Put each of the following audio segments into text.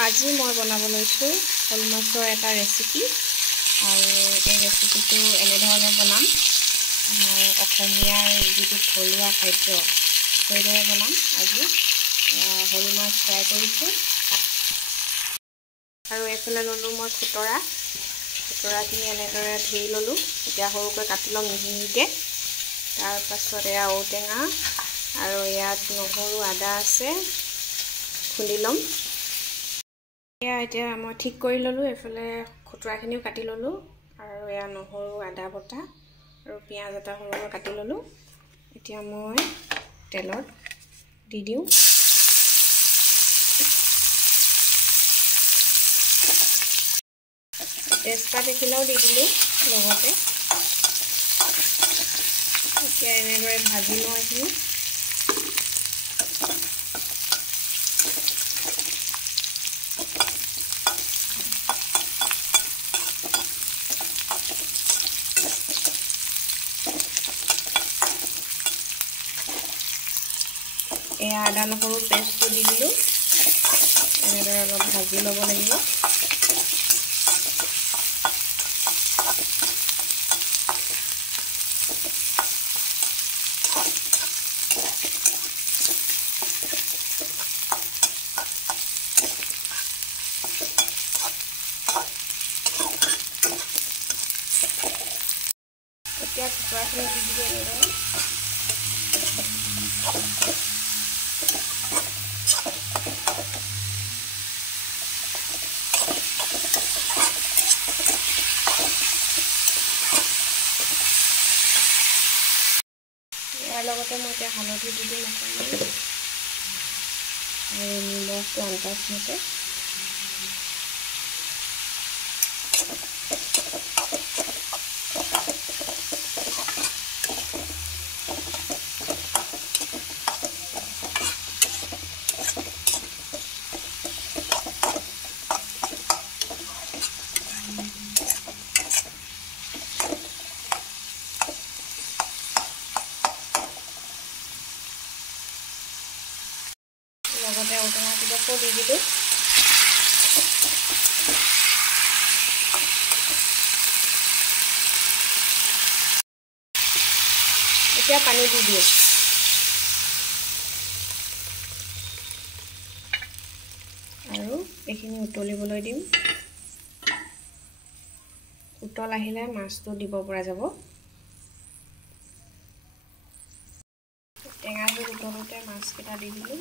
আজি মই বনাব লৈছো শ'ল মাছৰ এটা ৰেচিপি আৰু এই ৰেচিপিটো এনে ধৰণে বনাম আমাৰ অসমীয়াৰ যিটো থলুৱা খাদ্য সেইদৰে বনাম আজি শ'ল মাছ ফ্ৰাই কৰিছো আৰু এফালে ললো মই খুতৰাখিনি এনেদৰে ধুই ললো এতিয়া সৰুকৈ কাটি লম মিহি মিহিকৈ তাৰ পাছত এয়া ঔটেঙা আৰু ইয়াত নহৰু আদা আছে খুন্দি লম এতিয়া মই ঠিক কৰি ললো এফালে খুতৰাখিনিও কাটি ললো আৰু এয়া নহৰু আদা বটা আৰু পিয়াজ এটা সৰুকৈ কাটি ললো এতিয়া মই তেলত দি দিওঁ তেজপাত এখিলাও দি দিলো লগতে এতিয়া এনেদৰে ভাজি লওঁ এইখিনি এয়া আদা নহৰু পেষ্টটো দি দিলো এনেদৰে অলপ ভাজি ল'ব লাগিব এতিয়া খুতৰাখিনি দি দিব এনেদৰে ইয়াৰ লগতে মই এতিয়া হালধি দি দিম অকণমান আৰু নিমখটো আন্দাজমতে লগতে ঔটেঙা টুকুৰাও দি দিলো এতিয়া পানী দি দিওঁ আৰু এইখিনি উতলিবলৈ দিম উতল আহিলে মাছটো দিব পৰা যাব টেঙাটো উতলোতে মাছকেইটা দি দিলো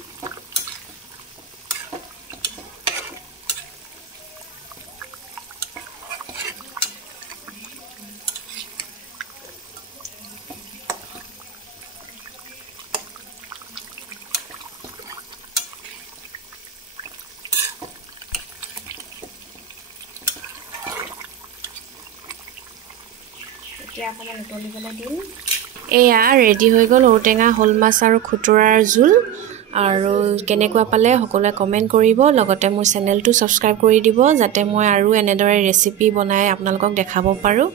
এতিয়া অকণমান উতলিবলৈ দিম এয়া ৰেডি হৈ গ'ল ঔটেঙা শ'ল মাছ আৰু খুতৰাৰ জোল আৰু কেনেকুৱা পালে সকলোৱে কমেণ্ট কৰিব লগতে মোৰ চেনেলটো ছাবস্ক্ৰাইব কৰি দিব যাতে মই আৰু এনেদৰে ৰেচিপি বনাই আপোনালোকক দেখাব পাৰোঁ